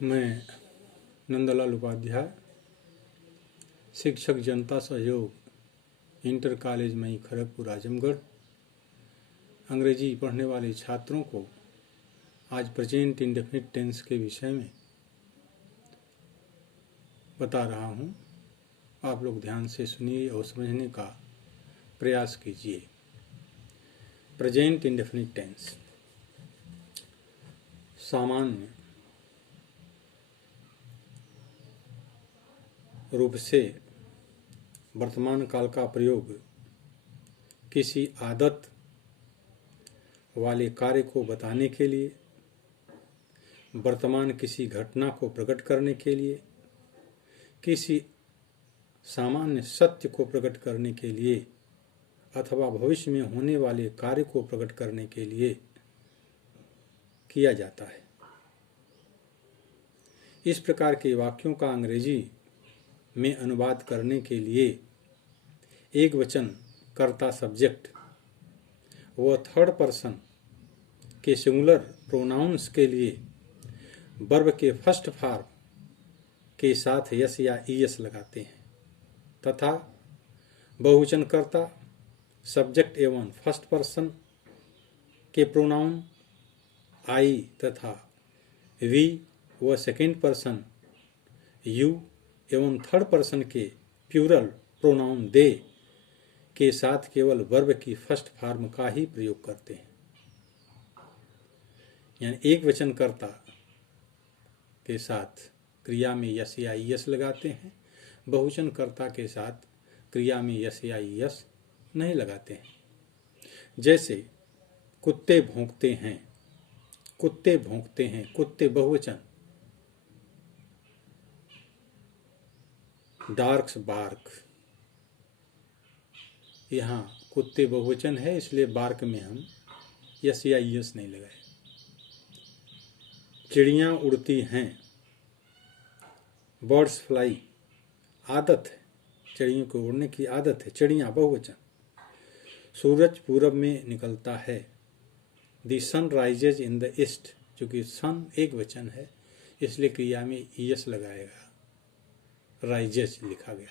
मैं नंदलाल उपाध्याय, शिक्षक जनता सहयोग इंटर कॉलेज मई खड़गपुर आजमगढ़, अंग्रेजी पढ़ने वाले छात्रों को आज प्रेजेंट इंडेफिनिट टेंस के विषय में बता रहा हूँ। आप लोग ध्यान से सुनिए और समझने का प्रयास कीजिए। प्रेजेंट इंडेफिनिट टेंस सामान्य रूप से वर्तमान काल का प्रयोग किसी आदत वाले कार्य को बताने के लिए, वर्तमान किसी घटना को प्रकट करने के लिए, किसी सामान्य सत्य को प्रकट करने के लिए अथवा भविष्य में होने वाले कार्य को प्रकट करने के लिए किया जाता है। इस प्रकार के वाक्यों का अंग्रेजी में अनुवाद करने के लिए एक वचन कर्ता सब्जेक्ट व थर्ड पर्सन के सिंगुलर प्रोनाउंस के लिए वर्ब के फर्स्ट फॉर्म के साथ यस या ईएस लगाते हैं तथा बहुवचन कर्ता सब्जेक्ट एवं फर्स्ट पर्सन के प्रोनाउन आई तथा वी व सेकेंड पर्सन यू एवं थर्ड पर्सन के प्लूरल प्रोनाउन दे के साथ केवल वर्ब की फर्स्ट फॉर्म का ही प्रयोग करते हैं। यानी एक वचन कर्ता के साथ क्रिया में यस या ईएस लगाते हैं, बहुवचन कर्ता के साथ क्रिया में यस या ईएस नहीं लगाते हैं। जैसे कुत्ते भौंकते हैं, कुत्ते भौंकते हैं, कुत्ते बहुवचन। डॉग्स बार्क, यहाँ कुत्ते बहुवचन है इसलिए बार्क में हम यस या ईएस नहीं लगाए। चिड़ियाँ उड़ती हैं, बर्ड्स फ्लाई, आदत है, चिड़ियों को उड़ने की आदत है, चिड़ियाँ बहुवचन। सूरज पूरब में निकलता है, the sun rises in the east, चूँकि सन एक वचन है इसलिए क्रिया में ईएस लगाएगा, राइजेज लिखा गया।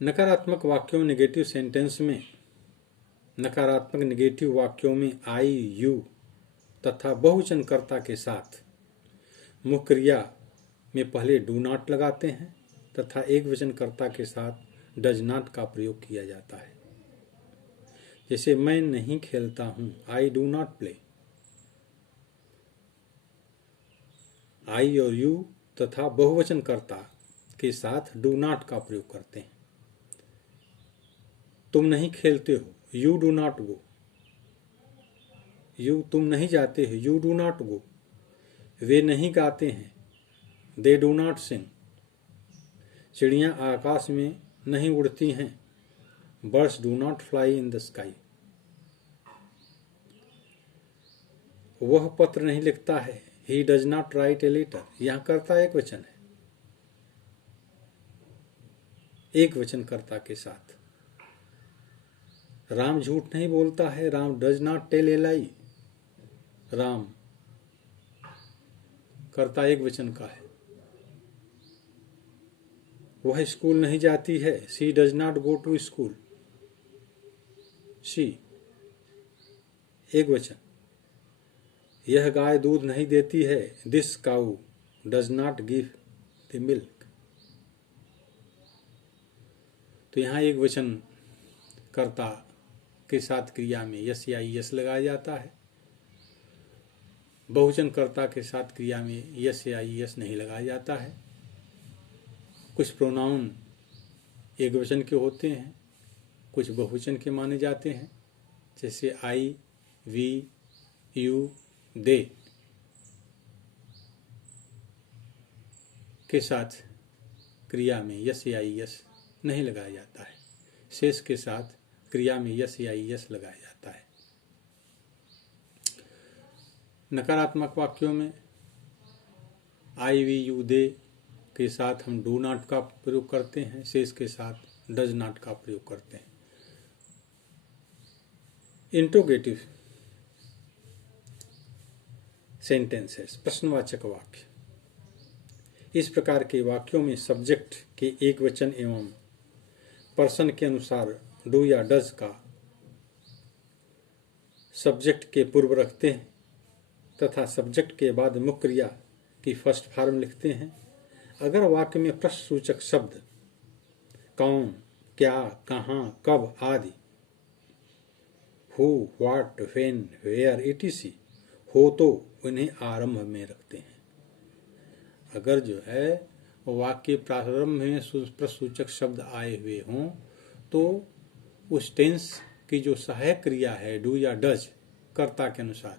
नकारात्मक वाक्यों नेगेटिव सेंटेंस में नकारात्मक नेगेटिव वाक्यों में आई यू तथा बहुवचन कर्ता के साथ मुख्य क्रिया में पहले डू नॉट लगाते हैं तथा एक वचन कर्ता के साथ डज नॉट का प्रयोग किया जाता है। जैसे मैं नहीं खेलता हूँ, आई डू नॉट प्ले। आई और यू तथा बहुवचन कर्ता के साथ डू नॉट का प्रयोग करते हैं। तुम नहीं खेलते हो, you do not go. You तुम नहीं जाते हो, यू डू नॉट गो। वे नहीं गाते हैं, दे डू नॉट सिंग। चिड़ियाँ आकाश में नहीं उड़ती हैं, birds do not fly in the sky. वह पत्र नहीं लिखता है, he does not write a letter. यहाँ कर्ता एक वचन है, एक वचन कर्ता के साथ। राम झूठ नहीं बोलता है, Ram does not tell a lie. Ram कर्ता एक वचन का है। वह स्कूल नहीं जाती है, she does not go to school. She एक वचन। यह गाय दूध नहीं देती है, this cow does not give the milk. तो यहाँ एक वचन कर्ता के साथ क्रिया में यस या ईएस लगाया जाता है, बहुवचन कर्ता के साथ क्रिया में यस या ईएस नहीं लगाया जाता है। कुछ प्रोनाउन एक वचन के होते हैं, कुछ बहुवचन के माने जाते हैं। जैसे आई, वी, यू, दे के साथ क्रिया में यस या ईएस नहीं लगाया जाता है, शेष के साथ क्रिया में यस या ईएस लगाया जाता है। नकारात्मक वाक्यों में आई, वी, यू, दे के साथ हम डू नॉट का प्रयोग करते हैं, शेष के साथ डज नॉट का प्रयोग करते हैं। इंट्रोगेटिव सेंटेंसेस, प्रश्नवाचक वाक्य। इस प्रकार के वाक्यों में सब्जेक्ट के एक वचन एवं पर्सन के अनुसार डू या डज का सब्जेक्ट के पूर्व रखते हैं तथा सब्जेक्ट के बाद मुख्य क्रिया की फर्स्ट फॉर्म लिखते हैं। अगर वाक्य में प्रश्नसूचक शब्द कौन, क्या, कहाँ, कब आदि, who, what, when, where etc हो तो उन्हें आरंभ में रखते हैं। अगर जो है वाक्य प्रारंभ में प्रश्नसूचक शब्द आए हुए हों तो उस टेंस की जो सहायक क्रिया है डू या डज कर्ता के अनुसार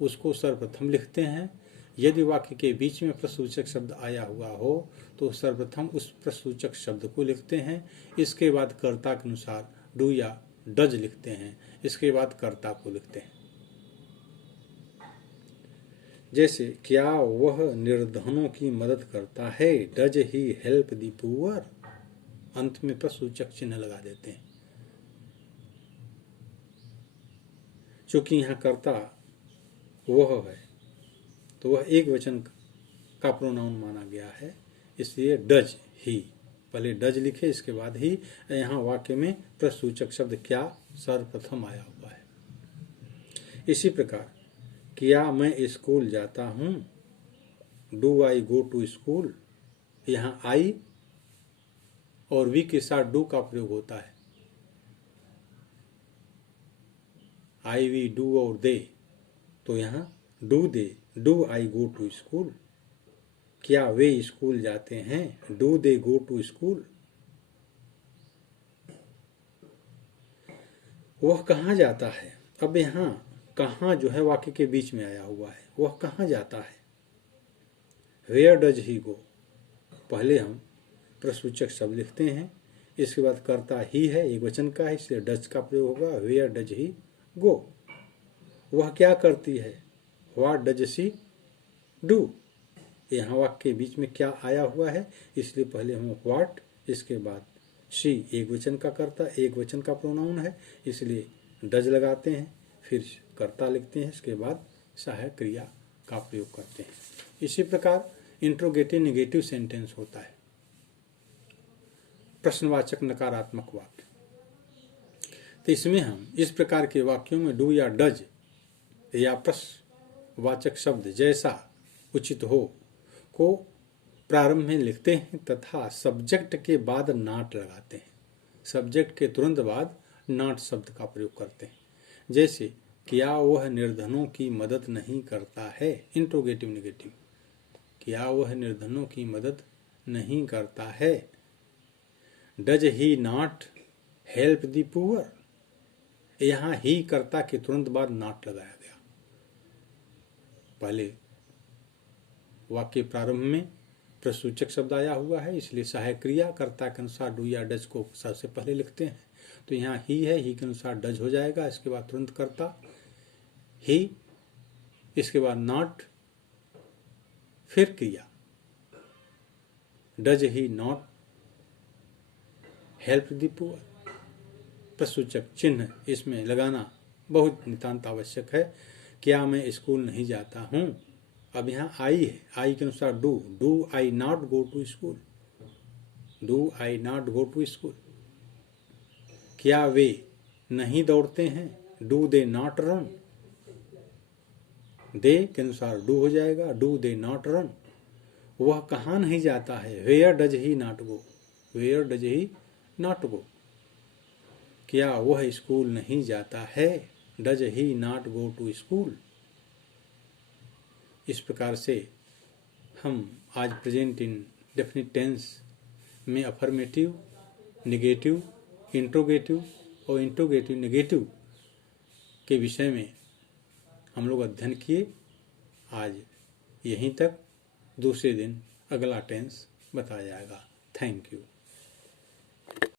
उसको सर्वप्रथम लिखते हैं। यदि वाक्य के बीच में प्रश्नसूचक शब्द आया हुआ हो तो सर्वप्रथम उस प्रश्नसूचक शब्द को लिखते हैं, इसके बाद कर्ता के अनुसार डू या डज लिखते हैं, इसके बाद कर्ता को लिखते हैं। जैसे क्या वह निर्धनों की मदद करता है, does he help the poor, अंत में प्रश्नसूचक चिन्ह लगा देते हैं। चूंकि यहाँ कर्ता वह है तो वह एक वचन का प्रोनाउन माना गया है, इसलिए डज ही, पहले डज लिखे इसके बाद ही। यहाँ वाक्य में प्रश्नसूचक शब्द क्या सर्वप्रथम आया हुआ है। इसी प्रकार क्या मैं स्कूल जाता हूँ, do I go to school, यहाँ आई और वी के साथ डू का प्रयोग होता है। आई, वी, डू और दे, तो यहाँ do they, do I go to school. क्या वे स्कूल जाते हैं, do they go to school. वह कहाँ जाता है, अब यहाँ कहाँ जो है वाक्य के बीच में आया हुआ है, वह कहाँ जाता है। वेयर डज ही गो, पहले हम प्रश्नसूचक शब्द लिखते हैं, इसके बाद कर्ता ही है, एक वचन का है इसलिए डज का प्रयोग होगा। वेयर डज ही गो, वह क्या करती है, व्हाट डज शी डू। यहाँ वाक्य के बीच में क्या आया हुआ है इसलिए पहले हम व्हाट, इसके बाद शी एक वचन का कर्ता, एक वचन का प्रोनाउन है इसलिए डज लगाते हैं, फिर कर्ता लिखते हैं, इसके बाद सहायक क्रिया का प्रयोग करते हैं। इसी प्रकार इंट्रोगेटिव नेगेटिव सेंटेंस होता है, प्रश्नवाचक नकारात्मक वाक्य। तो इसमें हम इस प्रकार के वाक्यों में डू या डज या प्रश्नवाचक शब्द जैसा उचित हो को प्रारंभ में लिखते हैं तथा सब्जेक्ट के बाद नॉट लगाते हैं। सब्जेक्ट के तुरंत बाद नॉट शब्द का प्रयोग करते हैं। जैसे क्या वह निर्धनों की मदद नहीं करता है, इंट्रोगेटिव नेगेटिव, क्या वह निर्धनों की मदद नहीं करता है। Does he not help the poor, यहाँ ही कर्ता के तुरंत बाद नॉट लगाया गया। पहले वाक्य प्रारंभ में प्रश्नसूचक शब्द आया हुआ है इसलिए सहायक क्रिया कर्ता के अनुसार डू या डज को सबसे पहले लिखते हैं। तो यहाँ ही है, ही के अनुसार डज हो जाएगा, इसके बाद तुरंत कर्ता ही, इसके बाद नॉट, फिर क्रिया। Does he not help the poor, प्रश्नसूचक चिन्ह इसमें लगाना बहुत नितांत आवश्यक है। क्या मैं स्कूल नहीं जाता हूँ, अब यहाँ आई है, आई के अनुसार do, do I not go to school, do I not go to school. क्या वे नहीं दौड़ते हैं, do they not run, they के अनुसार डू हो जाएगा, डू दे नॉट रन। वह कहाँ नहीं जाता है, where does he not go, where does he not go. क्या वह स्कूल नहीं जाता है, does he not go to school. इस प्रकार से हम आज प्रेजेंट इंडेफिनिट टेंस में अफर्मेटिव, नेगेटिव, इंट्रोगेटिव और इंट्रोगेटिव नेगेटिव के विषय में हम लोग अध्ययन किए। आज यहीं तक, दूसरे दिन अगला टेंस बताया जाएगा। Thank you.